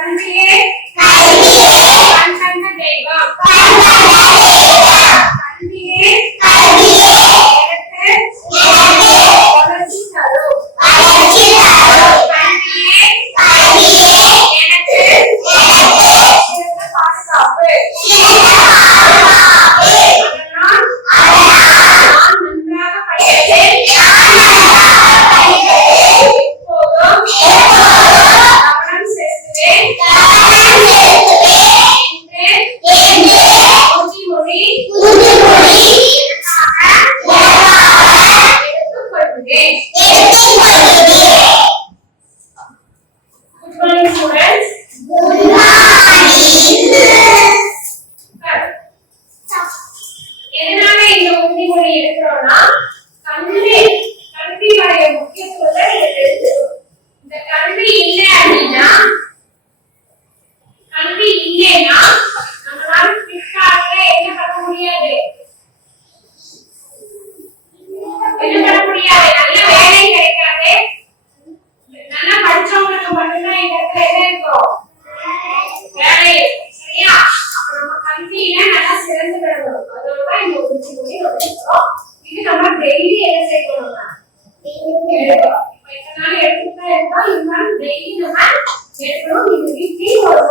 समझिए Good morning, எதனால இந்த உறுதிமொழி எடுக்கிறோம்னா கல்வி கல்வியோடைய முக்கியத்துவத்தை நீங்க தெரிஞ்சுக்கணும். இந்த கல்வி இல்லை அப்படின்னா கல்வி இல்லைன்னா நம்மளால பிற்காலத்துல என்ன பண்ண முடியாது? என்ன பண்ண முடியாது? நல்ல வேலை கிடைக்காது. நல்லா படிச்சவங்களுக்கு மட்டும்தான் இந்த இடத்துல என்ன இருக்கும் வேலை சரியா கல்வியில நல்லா சிறந்து விளங்கணும் அதனாலதான் இந்த உறுதிமொழி நம்ம எடுக்கிறோம் இது நம்ம டெய்லி என்ன நாள் எடுத்துட்டா இருந்தா இருந்தாலும் டெய்லி நம்ம எடுக்கணும். இது வீக்லி ஒரு